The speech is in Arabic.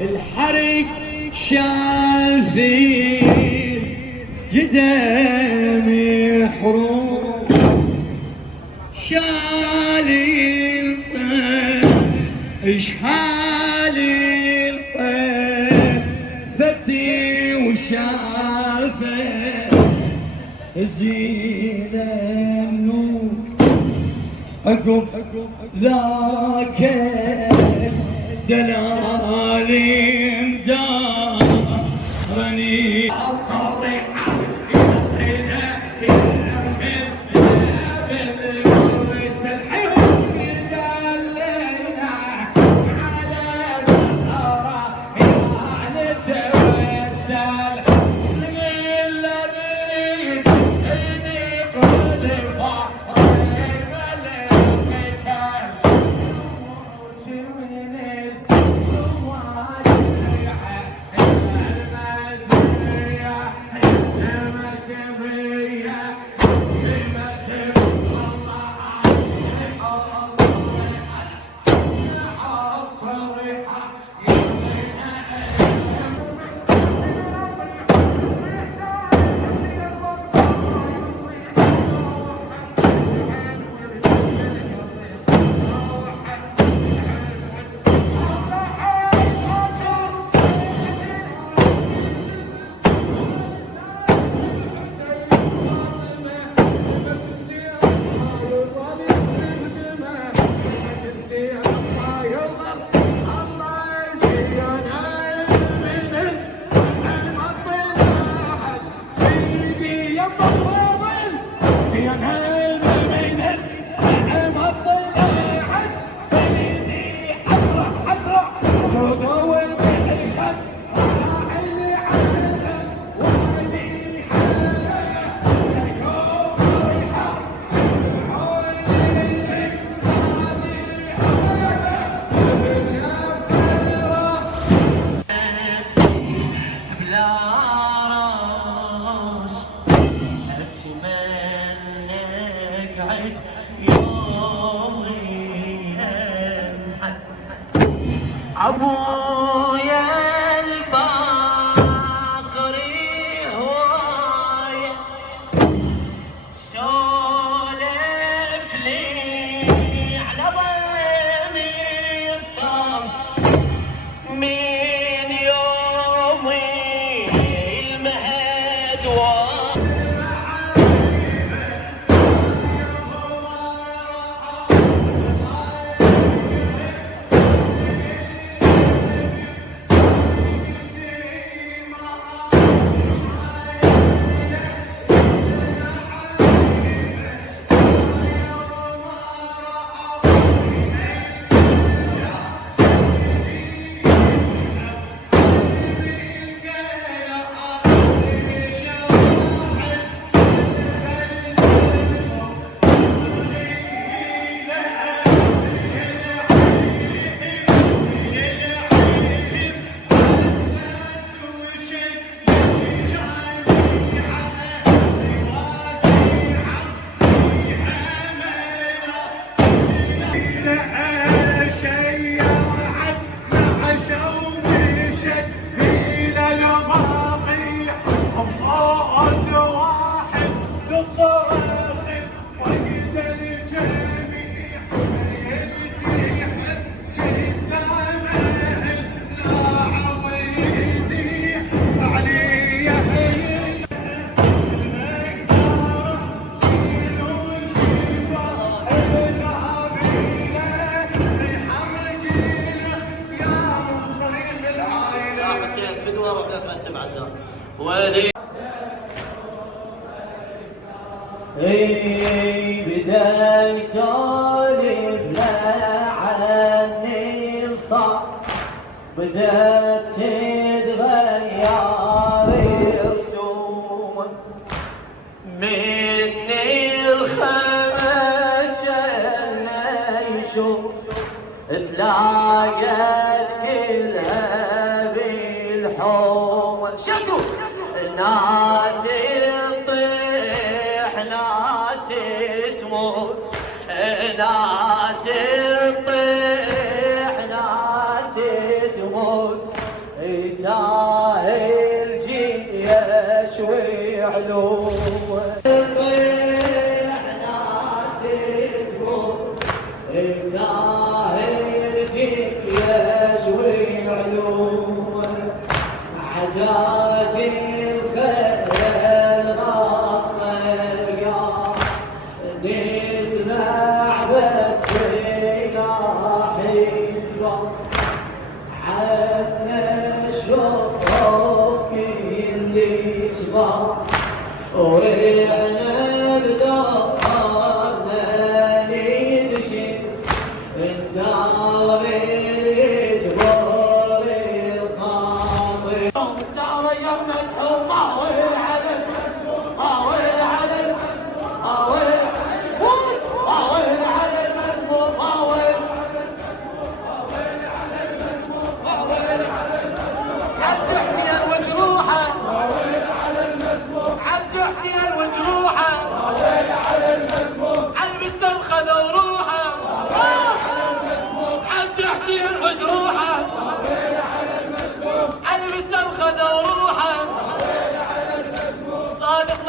الحرق شايفين جدامي حروب شالي الطيف اشحالي الطيف فتي وشافه زين النور عقب ذاك دلالي مدارني ابويا الباقري هوايه سولف لي على ضمي الطرف من يومي المهد ولي بدا يسولف له عني وصار بدأت تتغير رسومه مني الخمج انه يشوف تلاقت كلها بالحومه شكو ناس تطيح ناس تموت ناس تطيح ناس علومه الطيح ناس تموت الزاهر يشوي علومه عجاج الخيل غطى القاع نسمع بس سلاح يسبح عنا الشوف كل يشبع واحنا بدارنا نمشي النار الجبار الخاطر صار يمتهم اول على اول على اول موت اول على المسموم اول عز حسين وجروحه عز حسين وجروحه علبس خذوا روحه عز حسين وجروحه علبس خذوا روحه صادق